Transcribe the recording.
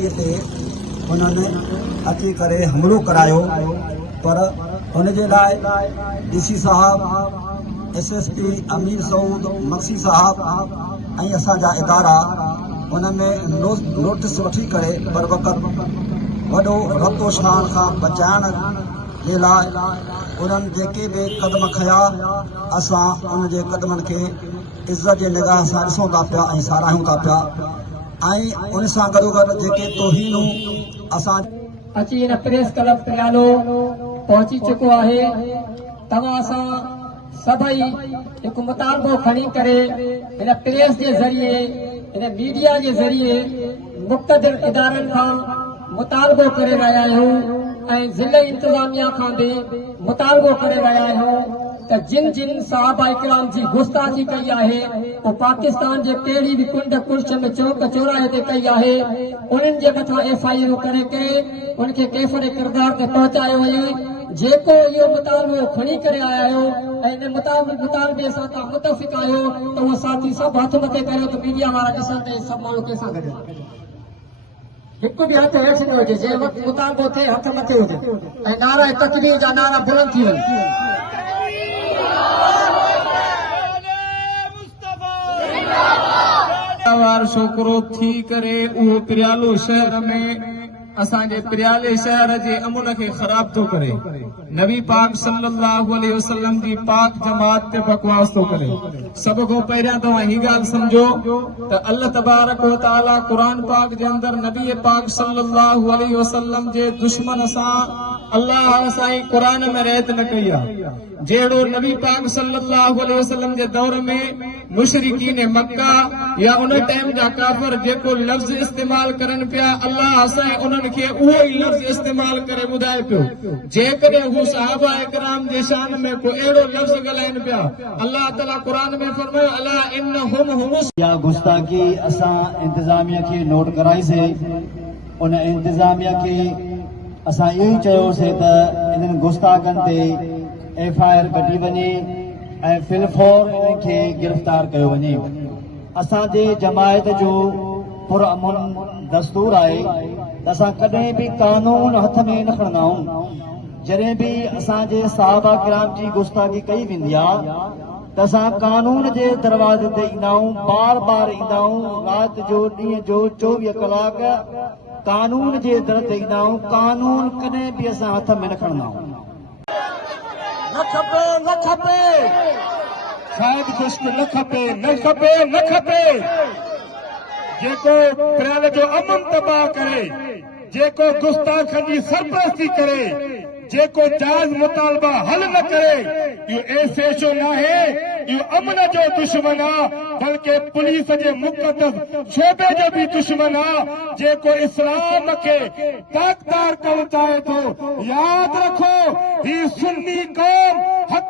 बस्तीअ ते हुननि अची करे हमिलो करायो, पर हुनजे लाइ DC साहब, SSP अमीर सऊद मक्सी साहब ऐं असांजा इदारा हुन में नोटिस वठी करे बर वक़्तु वॾो रब्तो शान खां बचाइण जे लाइ उन्हनि जेके बि क़दम खया, असां उन जे क़दमनि खे इज़त जे निगाह सां ॾिसूं था पिया ऐं साराहियूं था पिया। ऐं उन सां गॾोगॾु जेके तौहीनूं असां अची हिन प्रेस क्लब प्रियालो पहुची चुको आहे। तव्हां सां सभई हिकु मुतालबो खणी करे हिन प्रेस जे ज़रिए, हिन मीडिया जे ज़रिए मुक़्तदिर इदारनि खां मुतालबो करे रहिया आहियूं ऐं ज़िले इंतिज़ामिया खां बि मुतालबो करे रहिया आहियूं त जिन जिन साहबा इकराम जी गुस्ताखी कई आहे, वो पाकिस्तान जे कहिड़ी बि कुंड कुर्श में चौक चौराहे ते कई आहे, उन्हनि जे मथां FIR करे उनखे कैफ़र किरदार ते पहुचायो वञे। जेको इहो मुतालबो खणी करे आया आहियो ऐं इन मुतालबे सां तव्हां मुतफ़िक़ आहियो त उहो साथी सभु हथ मथे करियो त मीडिया वारा ॾिसनि त सभु माण्हू कंहिंसां गॾु हिकु बि हथ हेठि न हुजे, जंहिं वक़्तु मुतालबो थिए हथ मथे हुजे ऐं नारा तकबीर जा नारा बुलंद थी वञे। छोकिरो थी करे उहो प्रियालो शहर में असांजे प्रियाले शहर जे अमुन खे ख़राब थो करे, नबी पाक सल्लल्लाहु अलैहि वसल्लम जी पाक जमात ते बकवास थो करे। सब खां पहिरियां तव्हां ही ॻाल्हि सम्झो त अल्लाह तबारक व तआला क़ुरान पाक जे अंदरि नबी पाक सल्लल्लाहु अलैहि वसल्लम जे दुश्मन सां अल्लाह साईं क़ुरान में रहत न कई आहे। जहिड़ो नबी पाक सल्लल्लाहु अलैहि वसल्लम जे दौर में मुशरिकीन मक्का या उन टाइम जा काफ़िर जेको लफ़्ज़ इस्तेमाल करनि पिया, अल्लाह साईं उन्हनि खे उहो ई लफ़्ज़ इस्तेमाल करे ॿुधाए पियो। जेकॾहिं हू सहाबा इकराम जे शान में को अहिड़ो लफ़्ज़ ॻाल्हाइनि पिया, अल्लाह ताला क़ुरान में फरमायो अला इन्नहुम हुमुस। या गुस्ताखी असां इंतिज़ामिया खे नोट कराईसीं, उन इंतिज़ामिया खे असां इहो ई चयोसीं त इन्हनि गुस्ताखनि ते FIR कढी वञे ऐं फिलफौर इन्हनि खे गिरफ़्तार कयो वञे। असांजे जमायत जो पुरअमन दस्तूर आहे त असां कॾहिं बि कानून हथ में न खणंदा आहियूं। जॾहिं बि असांजे साहबा किराम जी गुस्ताखी कई वेंदी आहे त असां कानून जे दरवाज़े ते ईंदा आहियूं, बार बार ईंदा आहियूं, राति जो ॾींहं जो 24 कलाक कानून जे दर ते ईंदा आहियूं। कानून कॾहिं बि असां हथ में न खणंदा आहियूं। न खपे न खपे शायदि खुश्क न खपे न खपे न खपे। जेको प्रियाल जो अमन तबाह करे, जेको गुस्ताखनि जी सरपरस्ती करे, जेको जायज़ मुतालबा हल न करे, इहो ऐसो न आहे, इहो अमन जो दुश्मन आहे, बल्कि पुलिस जे मुक़द्दस शोबे जो भी दुश्मन आहे, जेको इस्लाम खे दागदार करणु चाहे थो। यादि रखो, ही सुन्नी क़ौम हक़